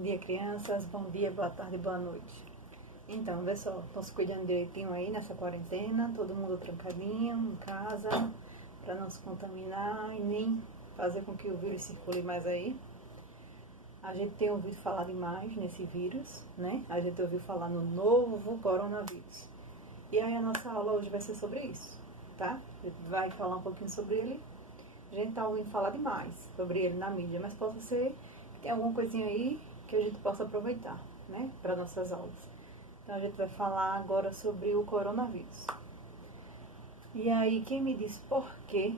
Bom dia, crianças. Bom dia, boa tarde, boa noite. Então, pessoal, estão se cuidando direitinho aí nessa quarentena, todo mundo trancadinho em casa, para não se contaminar e nem fazer com que o vírus circule mais aí. A gente tem ouvido falar demais nesse vírus, né? A gente ouviu falar no novo coronavírus. E aí a nossa aula hoje vai ser sobre isso, tá? A gente vai falar um pouquinho sobre ele. A gente tá ouvindo falar demais sobre ele na mídia, mas pode ser que tenha alguma coisinha aí que a gente possa aproveitar, né? Para nossas aulas. Então a gente vai falar agora sobre o coronavírus. E aí, quem me diz por que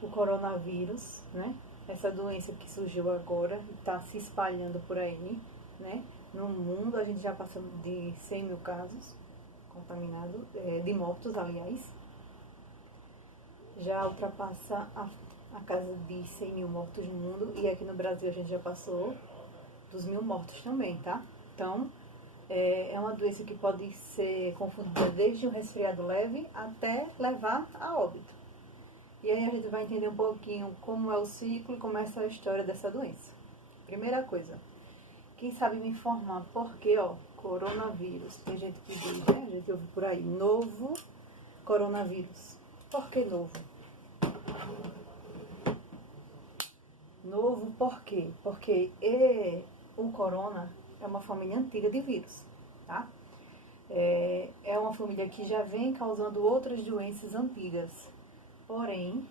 o coronavírus, né? Essa doença que surgiu agora e está se espalhando por aí, né? No mundo, a gente já passou de 100 mil casos contaminados, de mortos, aliás. Já ultrapassa a casa de 100 mil mortos no mundo. E aqui no Brasil a gente já passou dos 1.000 mortos também, tá? Então, é uma doença que pode ser confundida desde um resfriado leve até levar a óbito. E aí a gente vai entender um pouquinho como é o ciclo e como é essa história dessa doença. Primeira coisa, quem sabe me informar por que, coronavírus? Tem gente que diz, né? A gente ouve por aí, novo coronavírus. Por que novo? Novo por quê? Porque o corona é uma família antiga de vírus, tá? É uma família que já vem causando outras doenças antigas. Porém,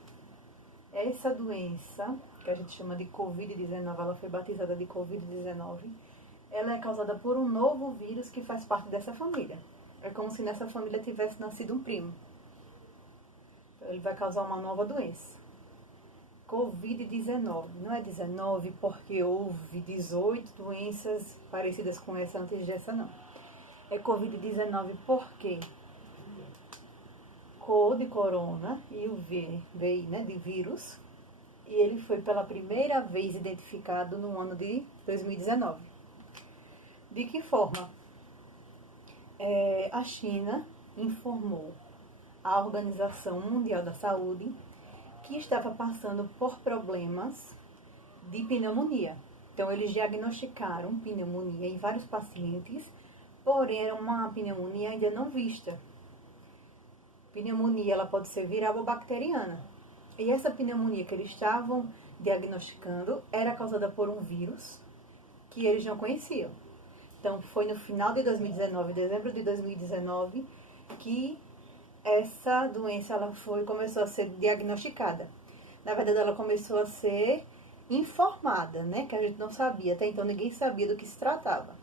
essa doença, que a gente chama de Covid-19, ela foi batizada de Covid-19, ela é causada por um novo vírus que faz parte dessa família. É como se nessa família tivesse nascido um primo. Ele vai causar uma nova doença. Covid-19. Não é 19 porque houve 18 doenças parecidas com essa antes dessa, não. É Covid-19 porque Co de corona e o VI, né, de vírus. E ele foi pela primeira vez identificado no ano de 2019. De que forma? A China informou a Organização Mundial da Saúde que estava passando por problemas de pneumonia. Então, eles diagnosticaram pneumonia em vários pacientes, porém, era uma pneumonia ainda não vista. Pneumonia, ela pode ser viral ou bacteriana. E essa pneumonia que eles estavam diagnosticando era causada por um vírus que eles não conheciam. Então, foi no final de 2019, dezembro de 2019, que essa doença começou a ser diagnosticada. Na verdade, ela começou a ser informada, né? Que a gente não sabia. Até então, ninguém sabia do que se tratava.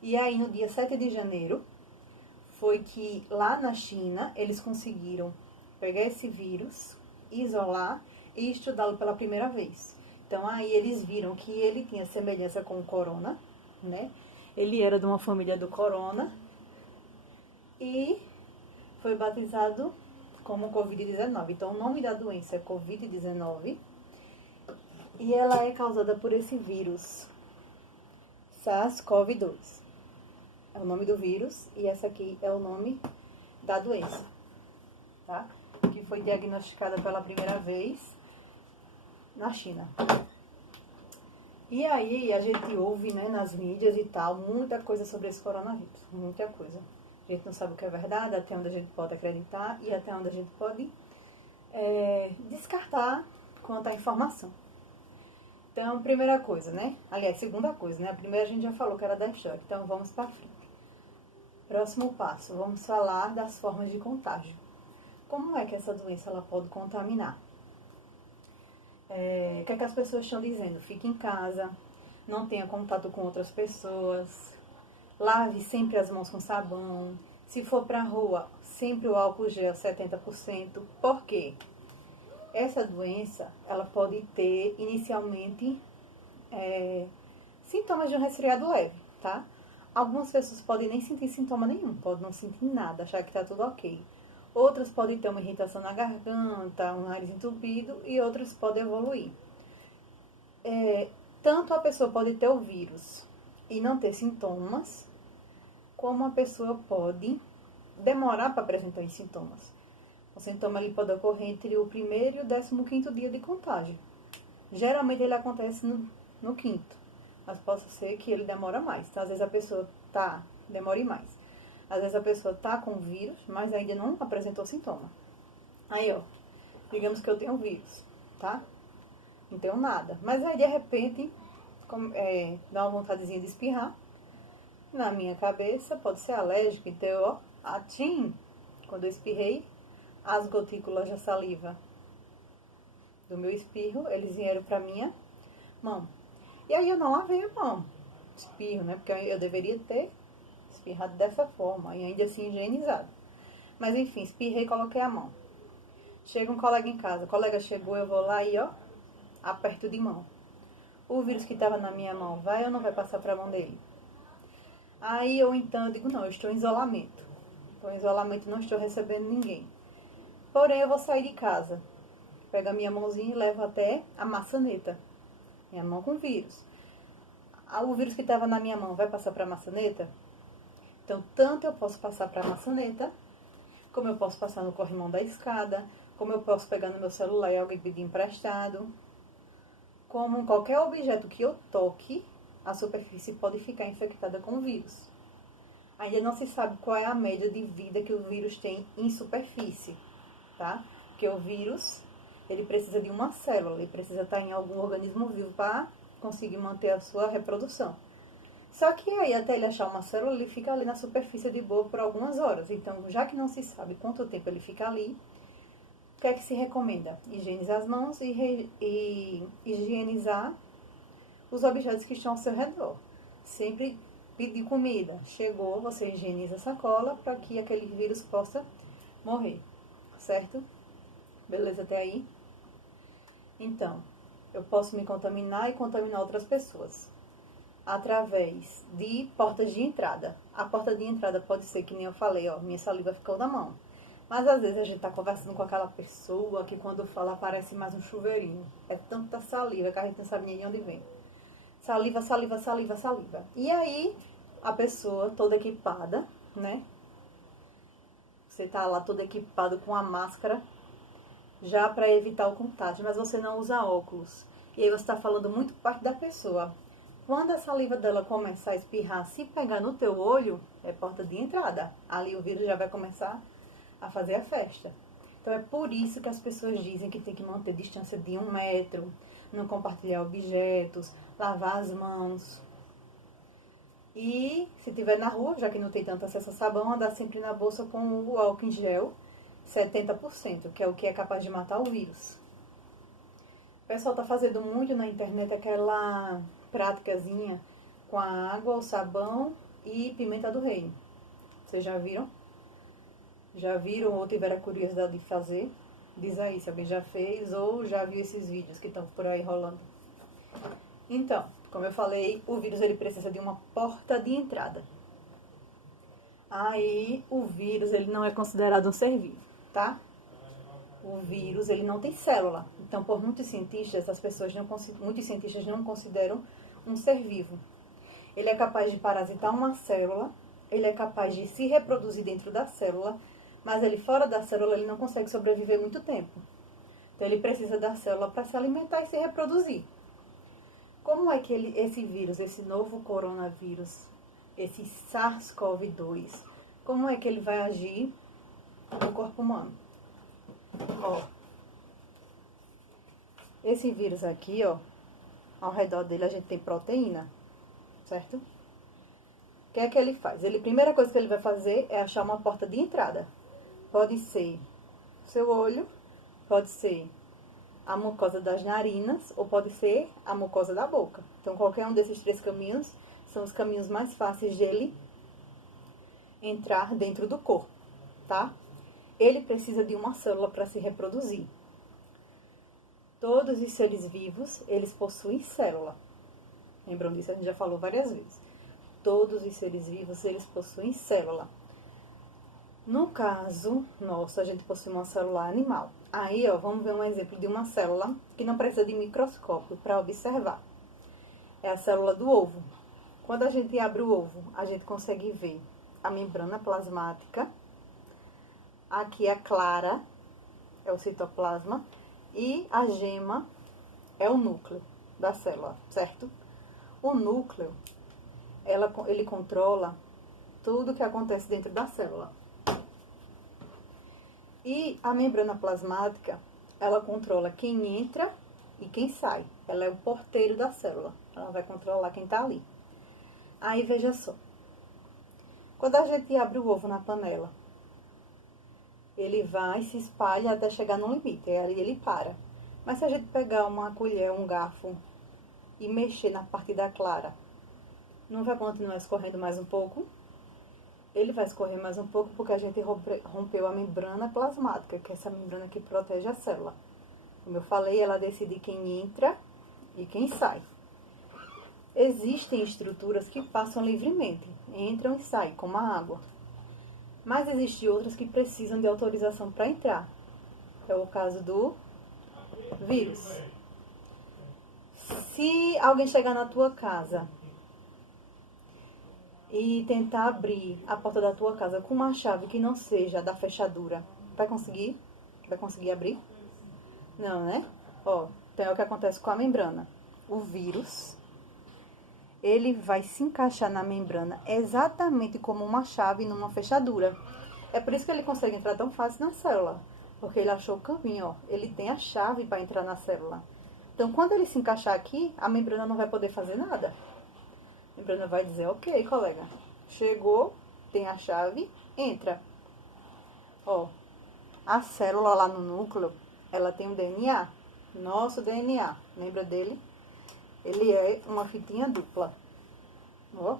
E aí, no dia 7 de janeiro, foi que lá na China, eles conseguiram pegar esse vírus, isolar e estudá-lo pela primeira vez. Então, aí eles viram que ele tinha semelhança com o corona, né? Ele era de uma família do corona e foi batizado como Covid-19. Então, o nome da doença é Covid-19 e ela é causada por esse vírus SARS-CoV-2. É o nome do vírus e essa aqui é o nome da doença, tá? Que foi diagnosticada pela primeira vez na China. E aí a gente ouve, né, nas mídias e tal, muita coisa sobre esse coronavírus, muita coisa. A gente não sabe o que é verdade, até onde a gente pode acreditar e até onde a gente pode descartar quanto à informação. Então, primeira coisa, né? Aliás, segunda coisa, né? A primeira a gente já falou que era da história, então vamos para frente. Próximo passo, vamos falar das formas de contágio. Como é que essa doença ela pode contaminar? O que é que as pessoas estão dizendo? Fique em casa, não tenha contato com outras pessoas, lave sempre as mãos com sabão. Se for para a rua, sempre o álcool gel 70%. Por quê? Essa doença, ela pode ter inicialmente sintomas de um resfriado leve, tá? Algumas pessoas podem nem sentir sintoma nenhum, podem não sentir nada, achar que está tudo ok. Outras podem ter uma irritação na garganta, um nariz entupido e outras podem evoluir. Tanto a pessoa pode ter o vírus e não ter sintomas, como a pessoa pode demorar para apresentar os sintomas. O sintoma ele pode ocorrer entre o primeiro e o 15º dia de contágio. Geralmente ele acontece no quinto. Mas possa ser que ele demora mais. Então, às vezes a pessoa demore mais. Às vezes a pessoa tá com vírus, mas ainda não apresentou sintoma. Aí, ó, digamos que eu tenho vírus, tá? Não tenho nada. Mas aí, de repente, dá uma vontadezinha de espirrar. Na minha cabeça, pode ser alérgico. Então, ó, quando eu espirrei, as gotículas de saliva do meu espirro, eles vieram pra minha mão. E aí eu não lavei a mão. Espirro, né? Porque eu deveria ter espirrado dessa forma e ainda assim higienizado. Mas enfim, espirrei e coloquei a mão. Chega um colega em casa. O colega chegou, eu vou lá e, ó, aperto de mão. O vírus que estava na minha mão vai ou não vai passar para a mão dele? Aí eu então digo, não, eu estou em isolamento. Estou em isolamento, não estou recebendo ninguém. Porém, eu vou sair de casa. Pego a minha mãozinha e levo até a maçaneta. Minha mão com vírus. O vírus que estava na minha mão vai passar para a maçaneta? Então, tanto eu posso passar para a maçaneta, como eu posso passar no corrimão da escada, como eu posso pegar no meu celular e alguém pedir emprestado. Como qualquer objeto que eu toque, a superfície pode ficar infectada com o vírus. Ainda não se sabe qual é a média de vida que o vírus tem em superfície, tá? Porque o vírus, ele precisa de uma célula, ele precisa estar em algum organismo vivo para conseguir manter a sua reprodução. Só que aí, até ele achar uma célula, ele fica ali na superfície de boa por algumas horas. Então, já que não se sabe quanto tempo ele fica ali, o que é que se recomenda? Higienizar as mãos e higienizar os objetos que estão ao seu redor. Sempre pedir comida. Chegou, você higieniza a sacola para que aquele vírus possa morrer. Certo? Beleza até aí? Então, eu posso me contaminar e contaminar outras pessoas através de portas de entrada. A porta de entrada pode ser, que nem eu falei, ó, minha saliva ficou na mão. Mas às vezes a gente tá conversando com aquela pessoa que quando fala parece mais um chuveirinho. É tanta saliva que a gente não sabe nem de onde vem. Saliva, saliva, saliva, saliva. E aí, a pessoa toda equipada, né? Você tá lá todo equipado com a máscara, já para evitar o contágio, mas você não usa óculos. E aí você está falando muito perto da pessoa. Quando a saliva dela começar a espirrar, se pegar no teu olho, é porta de entrada. Ali o vírus já vai começar a fazer a festa. Então é por isso que as pessoas dizem que tem que manter distância de 1 metro, não compartilhar objetos, lavar as mãos. E se tiver na rua, já que não tem tanto acesso a sabão, andar sempre na bolsa com o álcool em gel 70%, que é o que é capaz de matar o vírus. O pessoal tá fazendo muito na internet aquela práticazinha com a água, o sabão e pimenta do reino. Vocês já viram? Já viram ou tiveram a curiosidade de fazer? Diz aí se alguém já fez ou já viu esses vídeos que estão por aí rolando. Então, como eu falei, o vírus ele precisa de uma porta de entrada. Aí, o vírus ele não é considerado um ser vivo, tá? O vírus ele não tem célula. Então, por muitos cientistas, muitos cientistas não consideram um ser vivo. Ele é capaz de parasitar uma célula, ele é capaz de se reproduzir dentro da célula, mas ele fora da célula ele não consegue sobreviver muito tempo. Então ele precisa da célula para se alimentar e se reproduzir. Como é que esse vírus, esse novo coronavírus, esse SARS-CoV-2, como é que ele vai agir no corpo humano? Ó, esse vírus aqui, ó, ao redor dele a gente tem proteína, certo? O que é que ele faz? A primeira coisa que ele vai fazer é achar uma porta de entrada. Pode ser seu olho, pode ser a mucosa das narinas ou pode ser a mucosa da boca. Então, qualquer um desses 3 caminhos são os caminhos mais fáceis de ele entrar dentro do corpo, tá? Ele precisa de uma célula para se reproduzir. Todos os seres vivos, eles possuem célula. Lembram disso? A gente já falou várias vezes. Todos os seres vivos, eles possuem célula. No caso nosso, a gente possui uma célula animal. Aí, ó, vamos ver um exemplo de uma célula que não precisa de microscópio para observar. É a célula do ovo. Quando a gente abre o ovo, a gente consegue ver a membrana plasmática. Aqui a clara é o citoplasma e a gema é o núcleo da célula, certo? O núcleo, ele controla tudo que acontece dentro da célula. E a membrana plasmática, ela controla quem entra e quem sai. Ela é o porteiro da célula. Ela vai controlar quem está ali. Aí, veja só. Quando a gente abre o ovo na panela, ele vai e se espalha até chegar no limite. E aí ele para. Mas se a gente pegar uma colher, um garfo e mexer na parte da clara, não vai continuar escorrendo mais um pouco? Ele vai escorrer mais um pouco porque a gente rompeu a membrana plasmática, que é essa membrana que protege a célula. Como eu falei, ela decide quem entra e quem sai. Existem estruturas que passam livremente, entram e saem, como a água. Mas existem outras que precisam de autorização para entrar. É o caso do vírus. Se alguém chegar na tua casa e tentar abrir a porta da tua casa com uma chave que não seja da fechadura, vai conseguir? Vai conseguir abrir? Não, né? Ó, então é o que acontece com a membrana. O vírus, ele vai se encaixar na membrana exatamente como uma chave numa fechadura. É por isso que ele consegue entrar tão fácil na célula, porque ele achou o caminho, ó. Ele tem a chave para entrar na célula. Então, quando ele se encaixar aqui, a membrana não vai poder fazer nada. A membrana vai dizer, ok, colega, chegou, tem a chave, entra. Ó, a célula lá no núcleo, ela tem um DNA, nosso DNA, lembra dele? Ele é uma fitinha dupla, ó.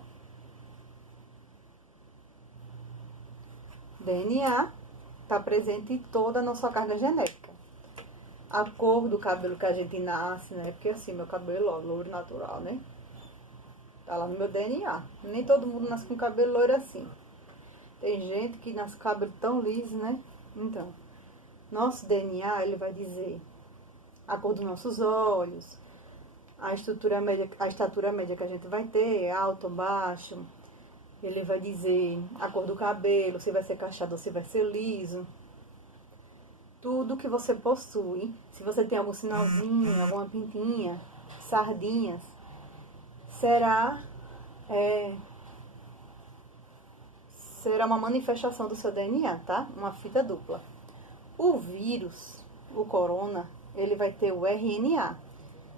DNA está presente em toda a nossa carga genética. A cor do cabelo que a gente nasce, né? Porque assim, meu cabelo, ó, loiro natural, né? Tá lá no meu DNA. Nem todo mundo nasce com cabelo loiro assim. Tem gente que nasce com cabelo tão liso, né? Então, nosso DNA, ele vai dizer a cor dos nossos olhos, a estatura média que a gente vai ter, alto ou baixo. Ele vai dizer a cor do cabelo, se vai ser cacheado ou se vai ser liso. Tudo que você possui, se você tem algum sinalzinho, alguma pintinha, sardinhas, será uma manifestação do seu DNA, tá? Uma fita dupla. O vírus, o corona, ele vai ter o RNA,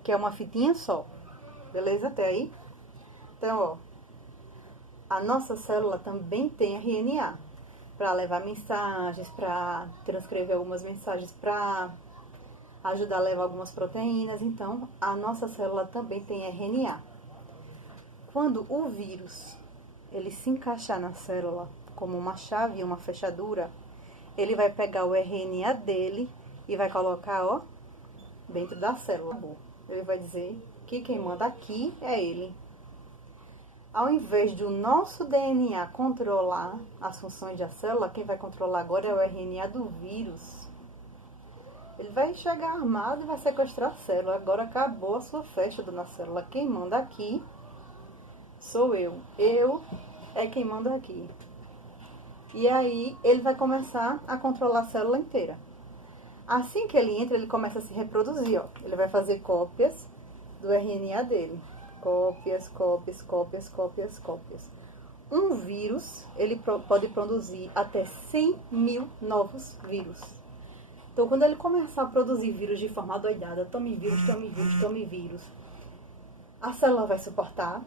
que é uma fitinha só. Beleza? Até aí? Então, ó, a nossa célula também tem RNA, para levar mensagens, para transcrever algumas mensagens, para ajudar a levar algumas proteínas. Então, a nossa célula também tem RNA. Quando o vírus, ele se encaixar na célula como uma chave, uma fechadura, ele vai pegar o RNA dele e vai colocar, ó, dentro da célula. Ele vai dizer que quem manda aqui é ele. Ao invés do nosso DNA controlar as funções da célula, quem vai controlar agora é o RNA do vírus. Ele vai chegar armado e vai sequestrar a célula. Agora acabou a sua festa, dona célula. Quem manda aqui sou eu. Eu é quem manda aqui. E aí ele vai começar a controlar a célula inteira. Assim que ele entra, ele começa a se reproduzir, ó. Ele vai fazer cópias do RNA dele. Cópias, cópias, cópias, cópias, cópias. Um vírus, ele pode produzir até 100 mil novos vírus. Então, quando ele começar a produzir vírus de forma adoidada, tome vírus, tome vírus, tome vírus, a célula vai suportar.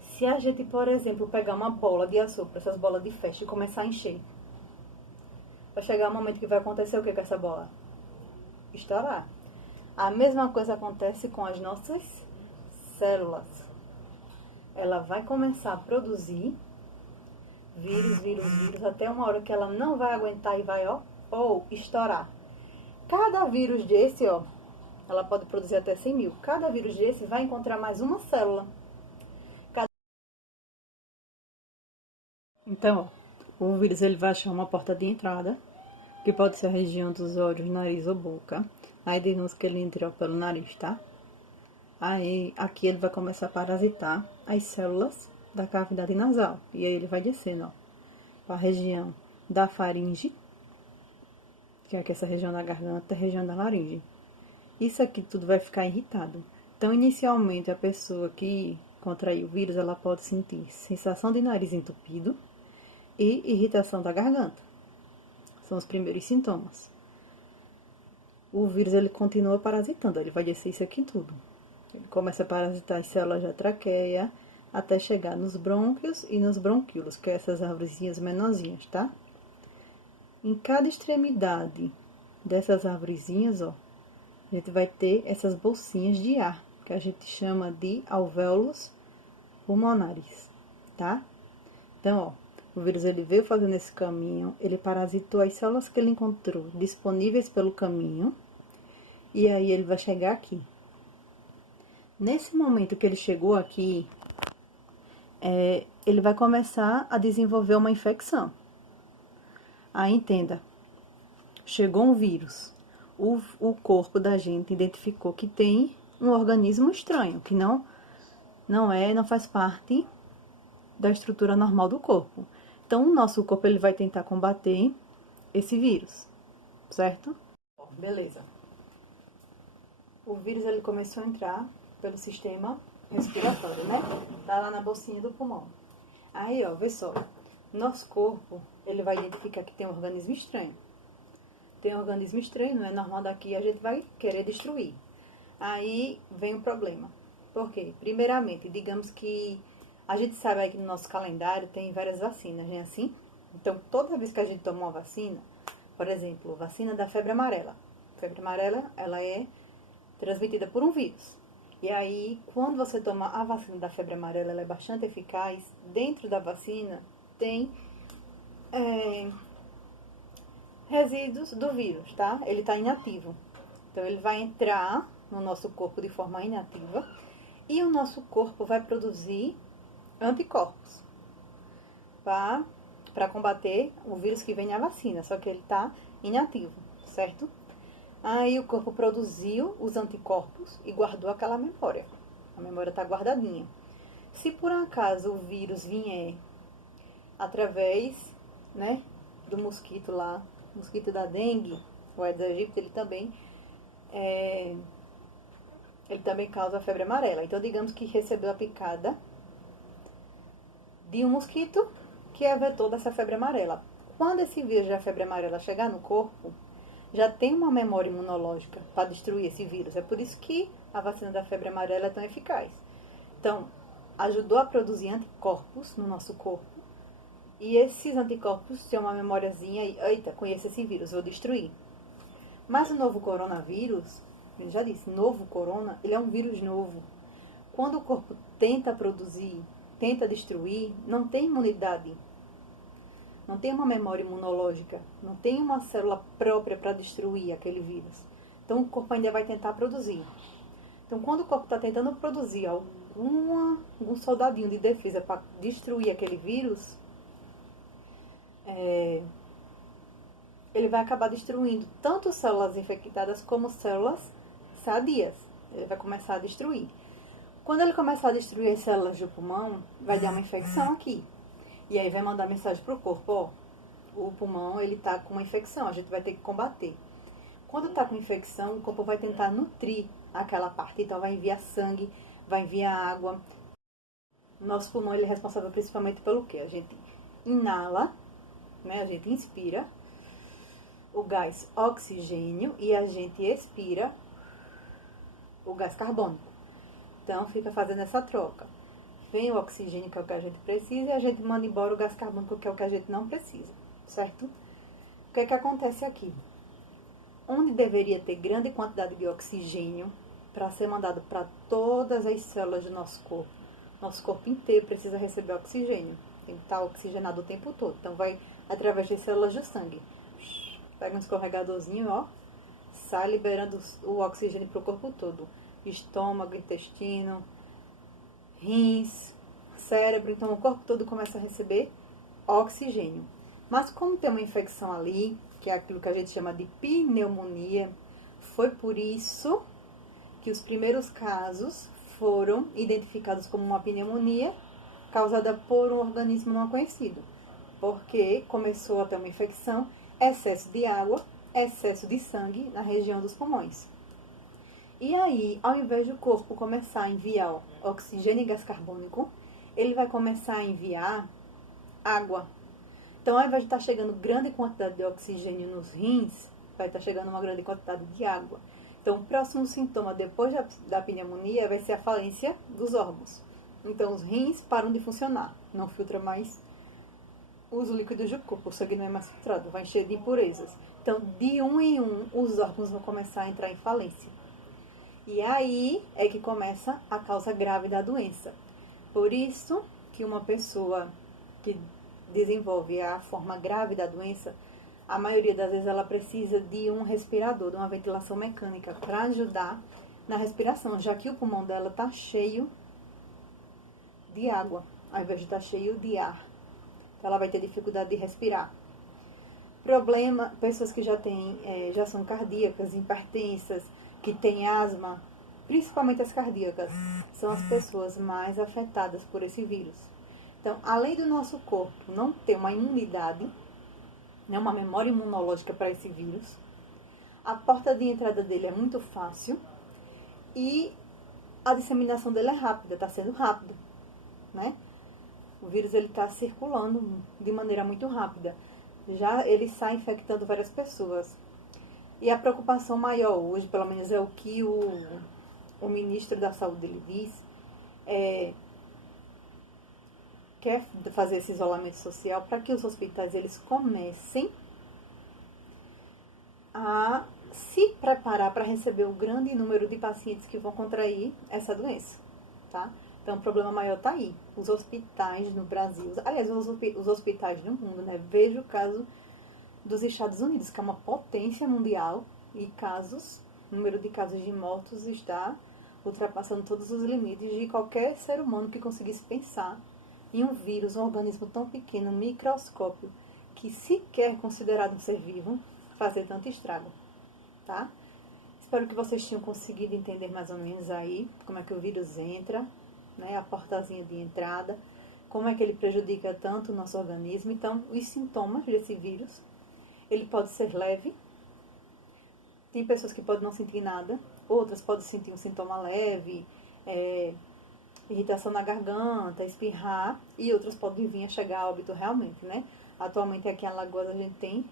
Se a gente, por exemplo, pegar uma bola de açúcar, essas bolas de festa, e começar a encher, vai chegar um momento que vai acontecer o que com essa bola? Estourar. A mesma coisa acontece com as nossas células. Ela vai começar a produzir vírus, vírus, vírus, até uma hora que ela não vai aguentar e vai, ó, ou estourar. Cada vírus desse, ó, ela pode produzir até 100 mil. Cada vírus desse vai encontrar mais uma célula. Então, ó, o vírus ele vai achar uma porta de entrada, que pode ser a região dos olhos, nariz ou boca. Aí digamos que ele entrou pelo nariz, tá? Aí, aqui ele vai começar a parasitar as células da cavidade nasal. E aí ele vai descendo, ó, para a região da faringe, que é aqui essa região da garganta, a região da laringe. Isso aqui tudo vai ficar irritado. Então, inicialmente, a pessoa que contraiu o vírus, ela pode sentir sensação de nariz entupido e irritação da garganta. São os primeiros sintomas. O vírus, ele continua parasitando, ele vai descer isso aqui tudo. Ele começa a parasitar as células da traqueia, até chegar nos brônquios e nos bronquíolos, que é essas arvorezinhas menorzinhas, tá? Em cada extremidade dessas arvorezinhas, ó, a gente vai ter essas bolsinhas de ar, que a gente chama de alvéolos pulmonares, tá? Então, ó, o vírus ele veio fazendo esse caminho, ele parasitou as células que ele encontrou disponíveis pelo caminho, e aí ele vai chegar aqui. Nesse momento que ele chegou aqui, ele vai começar a desenvolver uma infecção. Aí, entenda, chegou um vírus, o corpo da gente identificou que tem um organismo estranho, que não faz parte da estrutura normal do corpo. Então, o nosso corpo ele vai tentar combater esse vírus, certo? Beleza. O vírus ele começou a entrar pelo sistema respiratório, né? Tá lá na bolsinha do pulmão. Aí, ó, vê só. Nosso corpo, ele vai identificar que tem um organismo estranho. Tem um organismo estranho, não é normal daqui, a gente vai querer destruir. Aí vem o problema. Por quê? Primeiramente, digamos que a gente sabe aí que no nosso calendário tem várias vacinas, não é assim? Então, toda vez que a gente toma uma vacina, por exemplo, vacina da febre amarela. A febre amarela, ela é transmitida por um vírus. E aí, quando você toma a vacina da febre amarela, ela é bastante eficaz. Dentro da vacina tem resíduos do vírus, tá? Ele está inativo. Então, ele vai entrar no nosso corpo de forma inativa e o nosso corpo vai produzir anticorpos para combater o vírus que vem na vacina, só que ele está inativo, certo? Aí o corpo produziu os anticorpos e guardou aquela memória. A memória está guardadinha. Se por acaso o vírus vier através, né, do mosquito lá, mosquito da dengue, o Aedes aegypti, ele também causa a febre amarela. Então, digamos que recebeu a picada de um mosquito que é vetor dessa febre amarela. Quando esse vírus da febre amarela chegar no corpo, já tem uma memória imunológica para destruir esse vírus. É por isso que a vacina da febre amarela é tão eficaz. Então, ajudou a produzir anticorpos no nosso corpo. E esses anticorpos têm uma memóriazinha e, eita, conheço esse vírus, vou destruir. Mas o novo coronavírus, eu já disse, novo corona, ele é um vírus novo. Quando o corpo tenta produzir, tenta destruir, não tem imunidade. Não tem uma memória imunológica, não tem uma célula própria para destruir aquele vírus. Então, o corpo ainda vai tentar produzir. Então, quando o corpo está tentando produzir algum soldadinho de defesa para destruir aquele vírus, ele vai acabar destruindo tanto células infectadas como células sadias. Ele vai começar a destruir. Quando ele começar a destruir as células do pulmão, vai dar uma infecção aqui. E aí vai mandar mensagem pro corpo, ó, o pulmão, ele tá com uma infecção, a gente vai ter que combater. Quando tá com infecção, o corpo vai tentar nutrir aquela parte, então vai enviar sangue, vai enviar água. Nosso pulmão, ele é responsável principalmente pelo quê? A gente inala, né, a gente inspira o gás oxigênio e a gente expira o gás carbônico. Então, fica fazendo essa troca. Vem o oxigênio, que é o que a gente precisa, e a gente manda embora o gás carbônico, que é o que a gente não precisa, certo? O que é que acontece aqui? Onde deveria ter grande quantidade de oxigênio para ser mandado para todas as células do nosso corpo inteiro precisa receber oxigênio. Tem que estar oxigenado o tempo todo. Então, vai através das células do sangue. Pega um escorregadorzinho, ó, sai liberando o oxigênio para o corpo todo. Estômago, intestino, rins, cérebro, então o corpo todo começa a receber oxigênio. Mas como tem uma infecção ali, que é aquilo que a gente chama de pneumonia, foi por isso que os primeiros casos foram identificados como uma pneumonia causada por um organismo não conhecido. Porque começou a ter uma infecção, excesso de água, excesso de sangue na região dos pulmões. E aí, ao invés do corpo começar a enviar oxigênio e gás carbônico, ele vai começar a enviar água. Então, ao invés de estar chegando grande quantidade de oxigênio nos rins, vai estar chegando uma grande quantidade de água. Então, o próximo sintoma depois da pneumonia vai ser a falência dos órgãos. Então, os rins param de funcionar, não filtra mais os líquidos do corpo, o sangue não é mais filtrado, vai encher de impurezas. Então, de um em um, os órgãos vão começar a entrar em falência. E aí é que começa a causa grave da doença. Por isso que uma pessoa que desenvolve a forma grave da doença, a maioria das vezes ela precisa de um respirador, de uma ventilação mecânica para ajudar na respiração, já que o pulmão dela está cheio de água, ao invés de estar cheio de ar. Então, ela vai ter dificuldade de respirar. Problema, pessoas que já são cardíacas, hipertensas, que têm asma, principalmente as cardíacas, são as pessoas mais afetadas por esse vírus. Então, além do nosso corpo não ter uma imunidade, né, uma memória imunológica para esse vírus, a porta de entrada dele é muito fácil e a disseminação dele é rápida, está sendo rápido, né? O vírus está circulando de maneira muito rápida. Já ele sai infectando várias pessoas. E a preocupação maior hoje, pelo menos é o que o ministro da Saúde ele diz, quer fazer esse isolamento social para que os hospitais eles comecem a se preparar para receber o grande número de pacientes que vão contrair essa doença, tá? Então, o problema maior está aí. Os hospitais no Brasil, aliás, os hospitais no mundo, né? Veja o caso dos Estados Unidos, que é uma potência mundial, e o número de casos de mortos está ultrapassando todos os limites de qualquer ser humano que conseguisse pensar em um vírus, um organismo tão pequeno, microscópio, que sequer é considerado um ser vivo, fazer tanto estrago, tá? Espero que vocês tenham conseguido entender mais ou menos aí como é que o vírus entra, né, a portazinha de entrada, como é que ele prejudica tanto o nosso organismo. Então, os sintomas desse vírus, ele pode ser leve, tem pessoas que podem não sentir nada, outras podem sentir um sintoma leve, irritação na garganta, espirrar, e outras podem vir a chegar a óbito realmente, né? Atualmente aqui em Alagoas a gente tem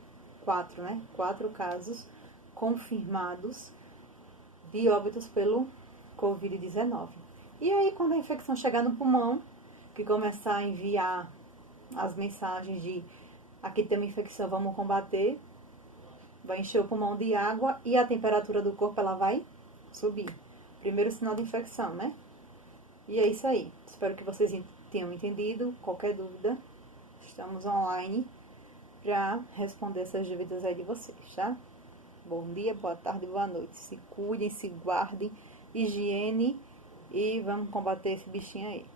4 casos confirmados de óbitos pelo Covid-19. E aí, quando a infecção chegar no pulmão, que começar a enviar as mensagens de aqui tem uma infecção, vamos combater, vai encher o pulmão de água e a temperatura do corpo ela vai subir. Primeiro sinal de infecção, né? E é isso aí. Espero que vocês tenham entendido. Qualquer dúvida, estamos online para responder essas dúvidas aí de vocês, tá? Bom dia, boa tarde, boa noite. Se cuidem, se guardem, higiene e vamos combater esse bichinho aí.